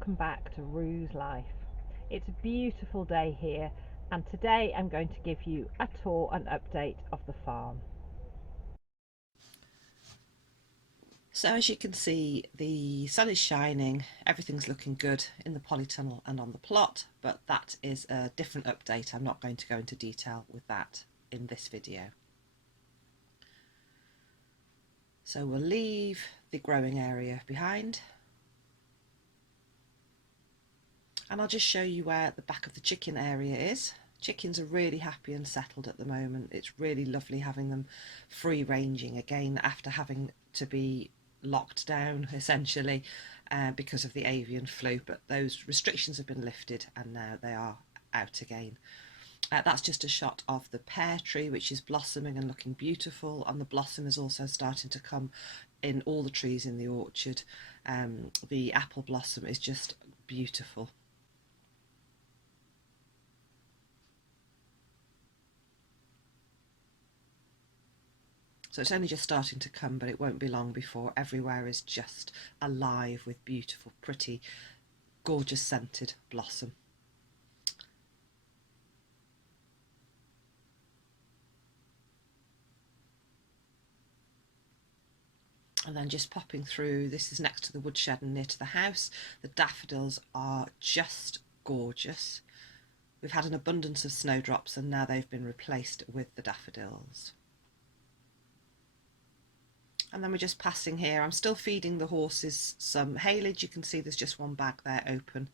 welcome back to Rue's Life. It's a beautiful day here, and today I'm going to give you a tour and update of the farm. So as you can see, the sun is shining, everything's looking good in the polytunnel and on the plot, but that is a different update. I'm not going to go into detail with that in this video. So we'll leave the growing area behind. And I'll just show you where the back of the chicken area is. Chickens are really happy and settled at the moment. It's really lovely having them free ranging again after having to be locked down essentially because of the avian flu, but those restrictions have been lifted and now they are out again. That's just a shot of the pear tree, which is blossoming and looking beautiful, and the blossom is also starting to come in all the trees in the orchard. The apple blossom is just beautiful. So it's only just starting to come, but it won't be long before everywhere is just alive with beautiful, pretty, gorgeous scented blossom. And then just popping through, this is next to the woodshed and near to the house. The daffodils are just gorgeous. We've had an abundance of snowdrops and now they've been replaced with the daffodils. And then we're just passing here. I'm still feeding the horses some haylage. You can see there's just one bag there open,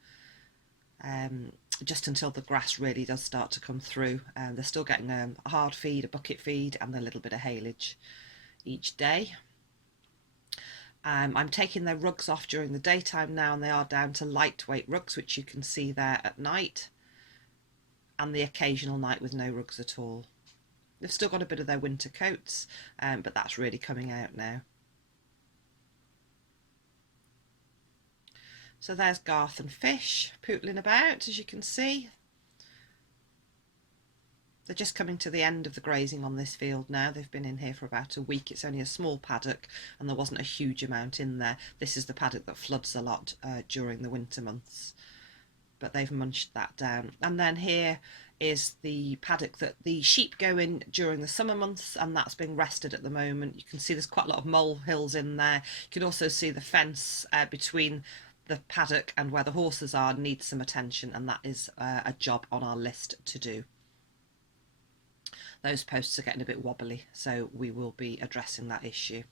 just until the grass really does start to come through. They're still getting a hard feed, a bucket feed, and a little bit of haylage each day. I'm taking their rugs off during the daytime now, and they are down to lightweight rugs, which you can see there at night, and the occasional night with no rugs at all. They've still got a bit of their winter coats, but that's really coming out now. So there's Garth and Fish pootling about, as you can see. They're just coming to the end of the grazing on this field now. They've been in here for about a week. It's only a small paddock and there wasn't a huge amount in there. This is the paddock that floods a lot during the winter months, but they've munched that down. And then here is the paddock that the sheep go in during the summer months, and that's being rested at the moment. You can see there's quite a lot of molehills in there. You can also see the fence between the paddock and where the horses are needs some attention, and that is a job on our list to do. Those posts are getting a bit wobbly, so we will be addressing that issue.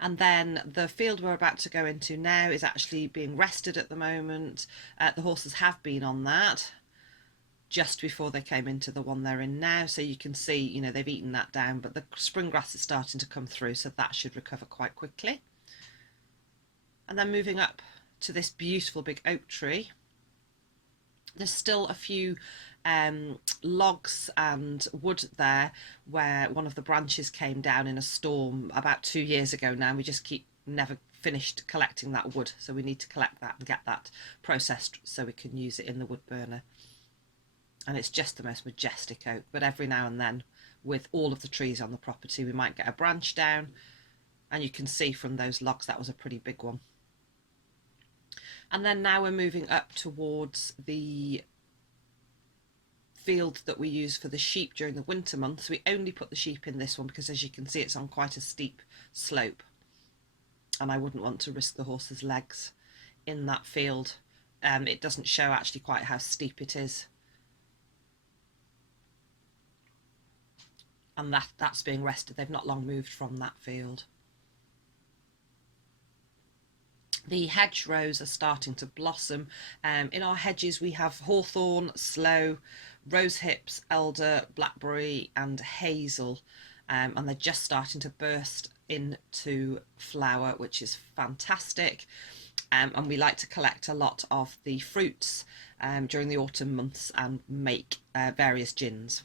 And then the field we're about to go into now is actually being rested at the moment. The horses have been on that just before they came into the one they're in now. So you can see, you know, they've eaten that down, but the spring grass is starting to come through, so that should recover quite quickly. And then moving up to this beautiful big oak tree. There's still a few logs and wood there where one of the branches came down in a storm about 2 years ago now. We just never finished collecting that wood, so we need to collect that and get that processed so we can use it in the wood burner. And it's just the most majestic oak, but every now and then with all of the trees on the property we might get a branch down, and you can see from those logs that was a pretty big one. And then now we're moving up towards the field that we use for the sheep during the winter months. We only put the sheep in this one because, as you can see, it's on quite a steep slope, and I wouldn't want to risk the horse's legs in that field. It doesn't show actually quite how steep it is, and that's being rested. They've not long moved from that field. The hedgerows are starting to blossom. In our hedges we have hawthorn, sloe, rose hips, elder, blackberry and hazel, and they're just starting to burst into flower, which is fantastic. And we like to collect a lot of the fruits during the autumn months and make various gins.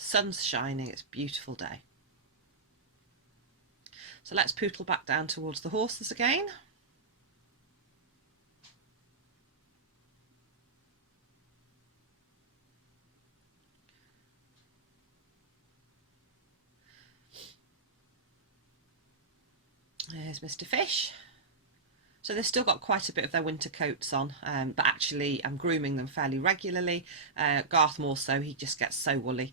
Sun's shining, it's a beautiful day. So let's pootle back down towards the horses again. There's Mr. Fish. So they've still got quite a bit of their winter coats on, but actually I'm grooming them fairly regularly. Garth more so, he just gets so woolly.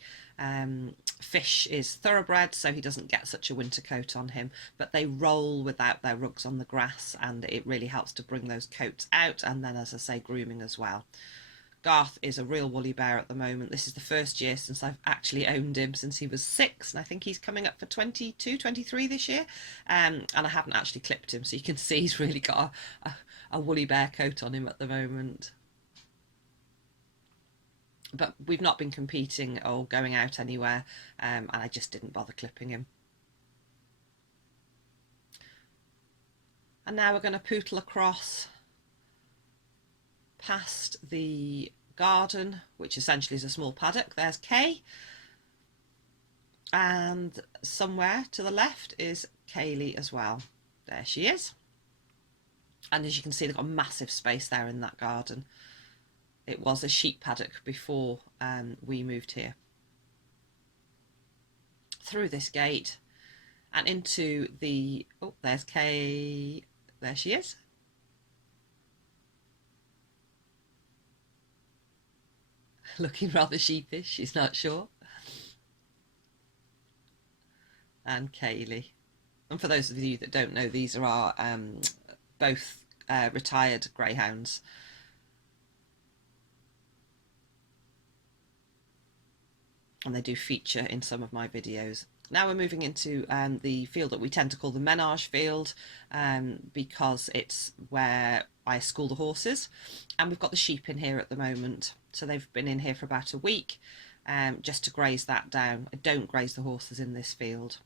Fish is thoroughbred, so he doesn't get such a winter coat on him, but they roll without their rugs on the grass, and it really helps to bring those coats out, and then, as I say, grooming as well. Garth is a real woolly bear at the moment. This is the first year since I've actually owned him, since he was 6, and I think he's coming up for 22, 23 this year. And I haven't actually clipped him, so you can see he's really got a woolly bear coat on him at the moment. But we've not been competing or going out anywhere, and I just didn't bother clipping him. And now we're going to pootle across past the garden, which essentially is a small paddock. There's Kay, and somewhere to the left is Kaylee as well. There she is. And as you can see, they've got a massive space there in that garden. It was a sheep paddock before we moved here. Through this gate and into the, oh, there's Kay, there she is. Looking rather sheepish, she's not sure. And Kaylee. And for those of you that don't know, these are our both retired greyhounds. And they do feature in some of my videos. Now we're moving into the field that we tend to call the menage field, because it's where I school the horses, and we've got the sheep in here at the moment. So they've been in here for about a week, just to graze that down. I don't graze the horses in this field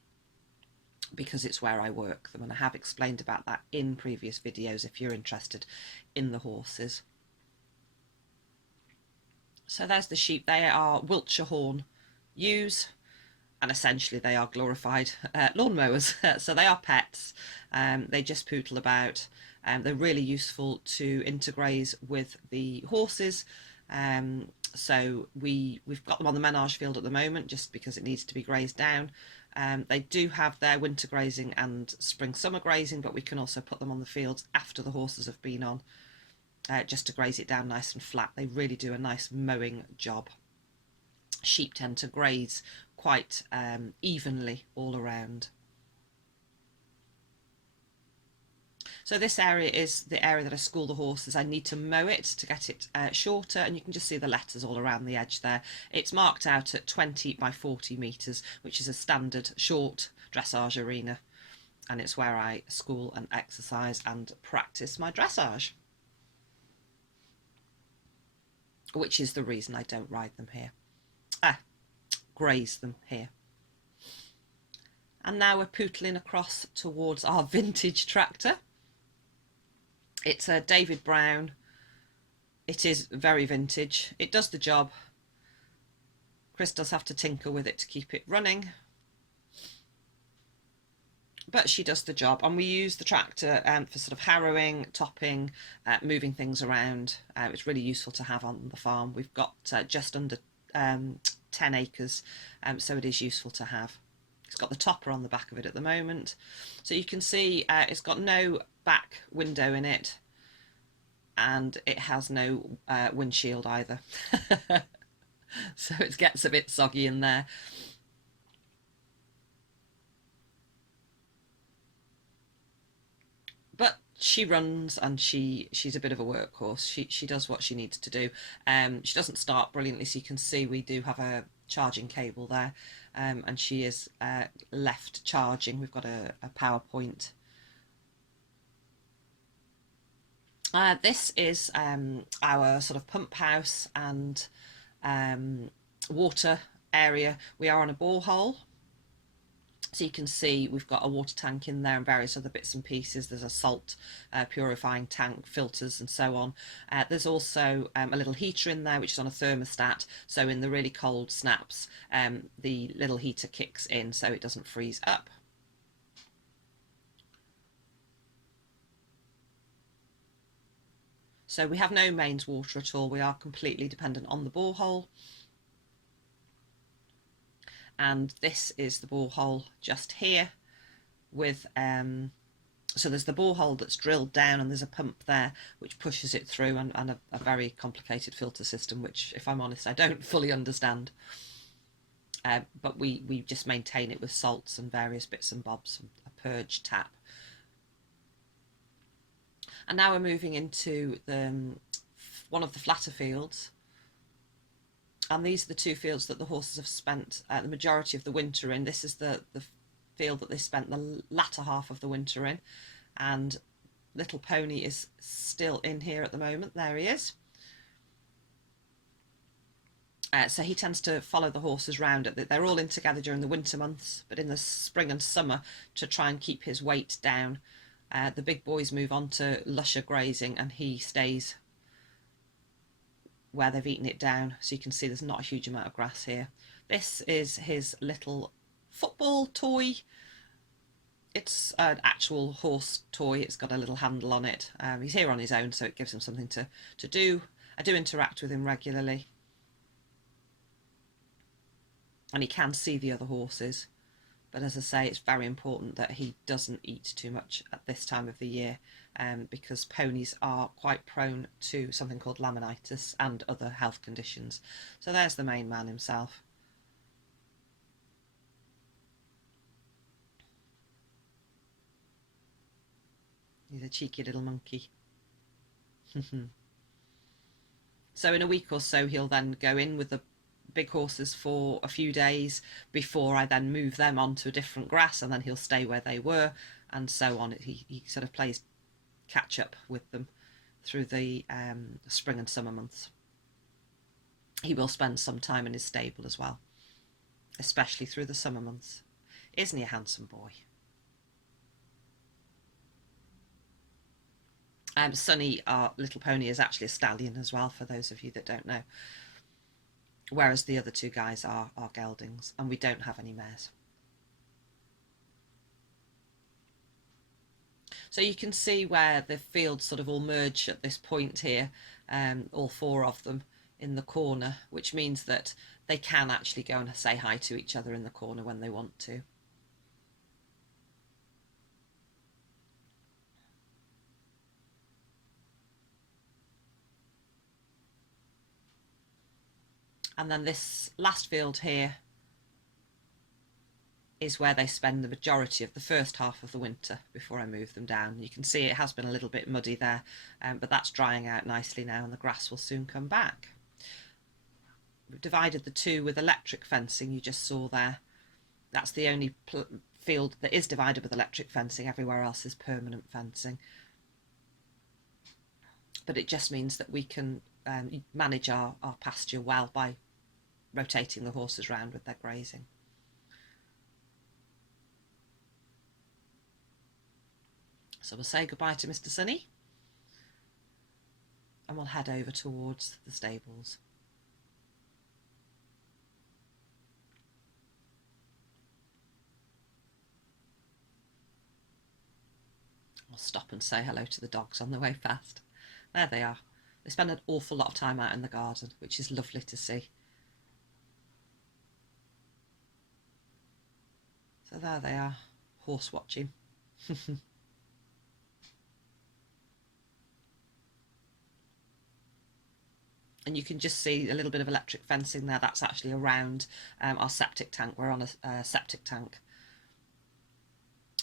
because it's where I work them, and I have explained about that in previous videos if you're interested in the horses. So there's the sheep. They are Wiltshire Horn ewes, and essentially they are glorified lawnmowers. So they are pets. They just pootle about. They're really useful to intergraze with the horses. So we've got them on the menage field at the moment just because it needs to be grazed down. They do have their winter grazing and spring summer grazing, but we can also put them on the fields after the horses have been on, just to graze it down nice and flat. They really do a nice mowing job. Sheep tend to graze quite evenly all around. So this area is the area that I school the horses. I need to mow it to get it shorter, and you can just see the letters all around the edge there. It's marked out at 20 by 40 metres, which is a standard short dressage arena, and it's where I school and exercise and practice my dressage, which is the reason I don't ride them here. Graze them here. And now we're pootling across towards our vintage tractor. It's a David Brown. It is very vintage. It does the job. Chris does have to tinker with it to keep it running, but she does the job. And we use the tractor for sort of harrowing, topping, moving things around. It's really useful to have on the farm. We've got just under 10 acres, so it is useful to have. It's got the topper on the back of it at the moment, so you can see it's got no back window in it, and it has no windshield either. So it gets a bit soggy in there. But she runs, and she's a bit of a workhorse. She does what she needs to do. She doesn't start brilliantly, so you can see we do have a charging cable there, and she is left charging. We've got a PowerPoint. This is our sort of pump house and water area. We are on a borehole. So you can see we've got a water tank in there and various other bits and pieces. There's a salt purifying tank, filters and so on. There's also a little heater in there which is on a thermostat, so in the really cold snaps the little heater kicks in so it doesn't freeze up. So we have no mains water at all. We are completely dependent on the borehole. And this is the borehole just here with So there's the borehole that's drilled down, and there's a pump there which pushes it through, and a very complicated filter system, which, if I'm honest, I don't fully understand. But we just maintain it with salts and various bits and bobs, and a purge tap. And now we're moving into one of the flatter fields. And these are the two fields that the horses have spent the majority of the winter in. This is the field that they spent the latter half of the winter in. And little Pony is still in here at the moment. There he is. So he tends to follow the horses round. They're all in together during the winter months, but in the spring and summer, to try and keep his weight down, the big boys move on to lusher grazing, and he stays where they've eaten it down. So you can see there's not a huge amount of grass here. This is his little football toy. It's an actual horse toy. It's got a little handle on it. He's here on his own, so it gives him something to do. I do interact with him regularly. And he can see the other horses. But as I say, it's very important that he doesn't eat too much at this time of the year, because ponies are quite prone to something called laminitis and other health conditions. So there's the main man himself. He's a cheeky little monkey. So in a week or so, he'll then go in with the big horses for a few days before I then move them onto a different grass, and then he'll stay where they were, and so on. He sort of plays catch up with them through the spring and summer months. He will spend some time in his stable as well, especially through the summer months. Isn't he a handsome boy? Sonny, our little pony, is actually a stallion as well, for those of you that don't know. Whereas the other two guys are geldings, and we don't have any mares. So you can see where the fields sort of all merge at this point here, all four of them in the corner, which means that they can actually go and say hi to each other in the corner when they want to. And then this last field here is where they spend the majority of the first half of the winter before I move them down. You can see it has been a little bit muddy there, but that's drying out nicely now, and the grass will soon come back. We've divided the two with electric fencing, you just saw there. That's the only field that is divided with electric fencing. Everywhere else is permanent fencing. But it just means that we can manage our pasture well by rotating the horses round with their grazing. So we'll say goodbye to Mr. Sonny, and we'll head over towards the stables. I'll stop and say hello to the dogs on the way past. There they are. They spend an awful lot of time out in the garden, which is lovely to see. So there they are, horse watching. And you can just see a little bit of electric fencing there. That's actually around our septic tank. We're on a septic tank,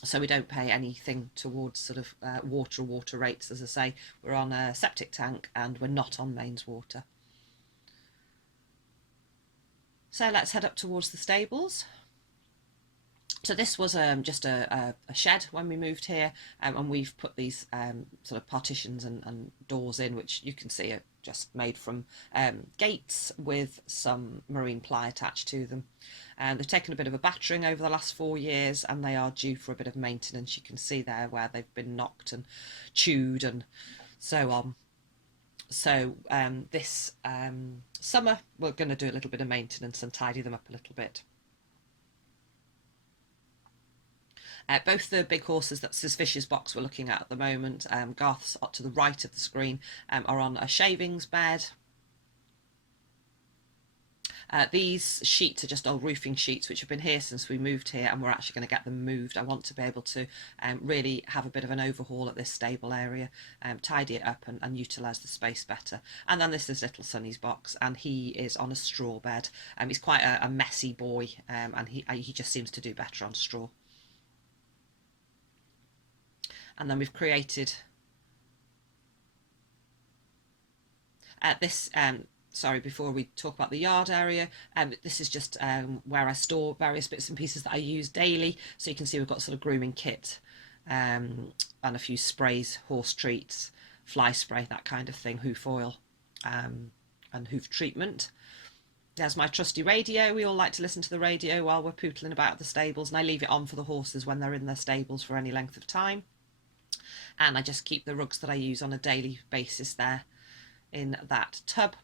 so we don't pay anything towards sort of water rates. As I say, we're on a septic tank and we're not on mains water. So let's head up towards the stables. So this was just a shed when we moved here, and we've put these sort of partitions and doors in, which you can see are just made from gates with some marine ply attached to them. And they've taken a bit of a battering over the last 4 years, and they are due for a bit of maintenance. You can see there where they've been knocked and chewed and so on. So this summer we're going to do a little bit of maintenance and tidy them up a little bit. Both the big horses, that's this Fisher's box we're looking at the moment, Garth's to the right of the screen, are on a shavings bed. These sheets are just old roofing sheets which have been here since we moved here, and we're actually going to get them moved. I want to be able to really have a bit of an overhaul at this stable area, tidy it up and utilise the space better. And then this is little Sonny's box, and he is on a straw bed. He's quite a messy boy, and he just seems to do better on straw. And then we've created this, sorry, before we talk about the yard area, this is just where I store various bits and pieces that I use daily. So you can see we've got sort of grooming kit and a few sprays, horse treats, fly spray, that kind of thing, hoof oil and hoof treatment. There's my trusty radio. We all like to listen to the radio while we're pootling about the stables, and I leave it on for the horses when they're in their stables for any length of time. And I just keep the rugs that I use on a daily basis there in that tub.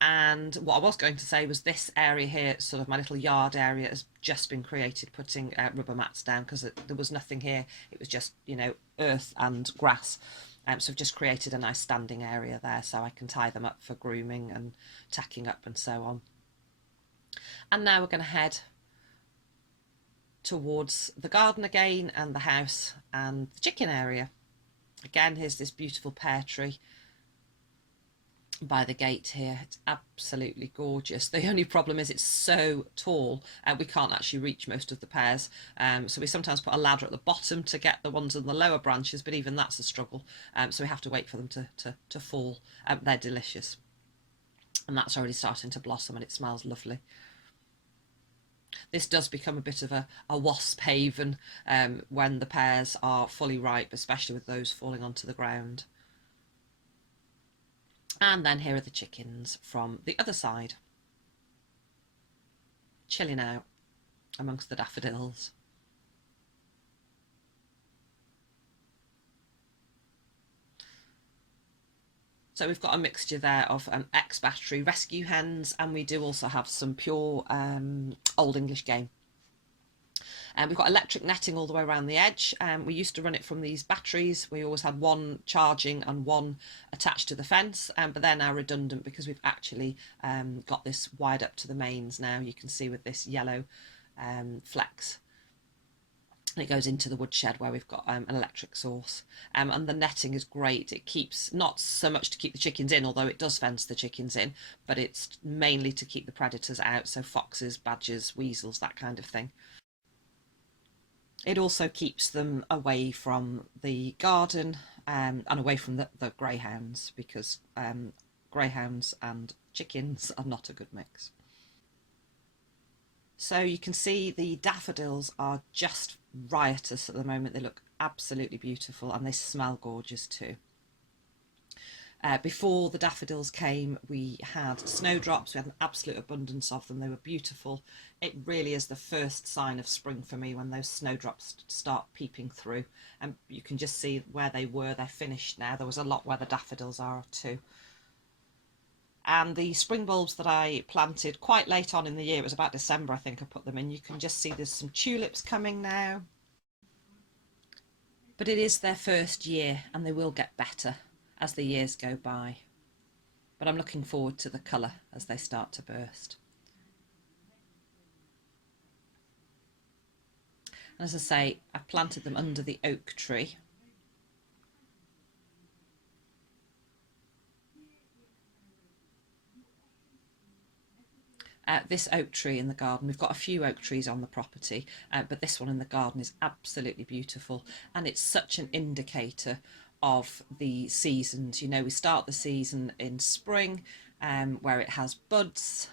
And what I was going to say was this area here, sort of my little yard area, has just been created putting rubber mats down, because there was nothing here. It was just, you know, earth and grass. So I've just created a nice standing area there so I can tie them up for grooming and tacking up and so on. And now we're going to head towards the garden again, and the house and the chicken area. Again, here's this beautiful pear tree by the gate here. It's absolutely gorgeous. The only problem is it's so tall and we can't actually reach most of the pears, so we sometimes put a ladder at the bottom to get the ones in the lower branches, but even that's a struggle, so we have to wait for them to fall. They're delicious, and that's already starting to blossom and it smells lovely. This does become a bit of a wasp haven when the pears are fully ripe, especially with those falling onto the ground. And then here are the chickens from the other side, chilling out amongst the daffodils. So we've got a mixture there of ex-battery rescue hens, and we do also have some pure Old English game. We've got electric netting all the way around the edge. We used to run it from these batteries. We always had one charging and one attached to the fence, but they're now redundant because we've actually got this wired up to the mains now. You can see with this yellow flex. It goes into the woodshed where we've got an electric source, and the netting is great. It keeps, not so much to keep the chickens in, although it does fence the chickens in, but it's mainly to keep the predators out, so foxes, badgers, weasels, that kind of thing. It also keeps them away from the garden and away from the greyhounds, because greyhounds and chickens are not a good mix. So you can see the daffodils are just riotous at the moment. They look absolutely beautiful and they smell gorgeous too. Before the daffodils came, we had snowdrops. We had an absolute abundance of them. They were beautiful. It really is the first sign of spring for me when those snowdrops start peeping through. And you can just see where they were. They're finished now. There was a lot where the daffodils are too. And the spring bulbs that I planted quite late on in the year, it was about December I think I put them in, you can just see there's some tulips coming now. But it is their first year and they will get better as the years go by. But I'm looking forward to the colour as they start to burst. And as I say, I've planted them under the oak tree. This oak tree in the garden, we've got a few oak trees on the property, but this one in the garden is absolutely beautiful, and it's such an indicator of the seasons. You know, we start the season in spring where it has buds,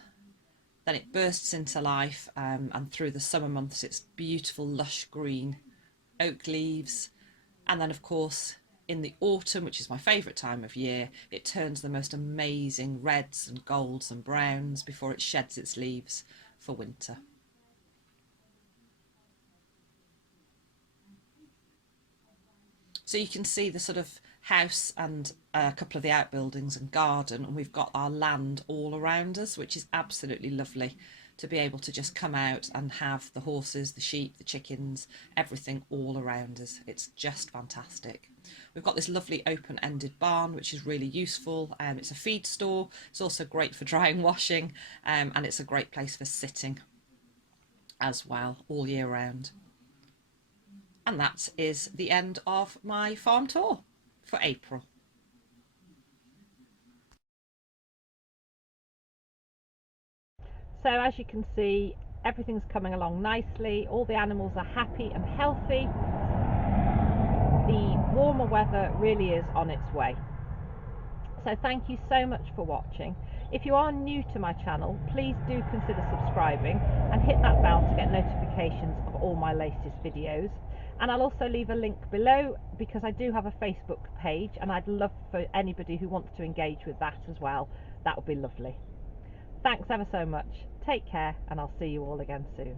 then it bursts into life, and through the summer months it's beautiful lush green oak leaves, and then of course in the autumn, which is my favourite time of year, it turns the most amazing reds and golds and browns before it sheds its leaves for winter. So you can see the sort of house and a couple of the outbuildings and garden, and we've got our land all around us, which is absolutely lovely to be able to just come out and have the horses, the sheep, the chickens, everything all around us. It's just fantastic. We've got this lovely open-ended barn, which is really useful. It's a feed store. It's also great for drying, washing, and it's a great place for sitting as well all year round. And that is the end of my farm tour for April. So as you can see, everything's coming along nicely. All the animals are happy and healthy. The warmer weather really is on its way. So thank you so much for watching. If you are new to my channel, please do consider subscribing and hit that bell to get notifications of all my latest videos. And I'll also leave a link below because I do have a Facebook page, and I'd love for anybody who wants to engage with that as well. That would be lovely. Thanks ever so much. Take care, and I'll see you all again soon.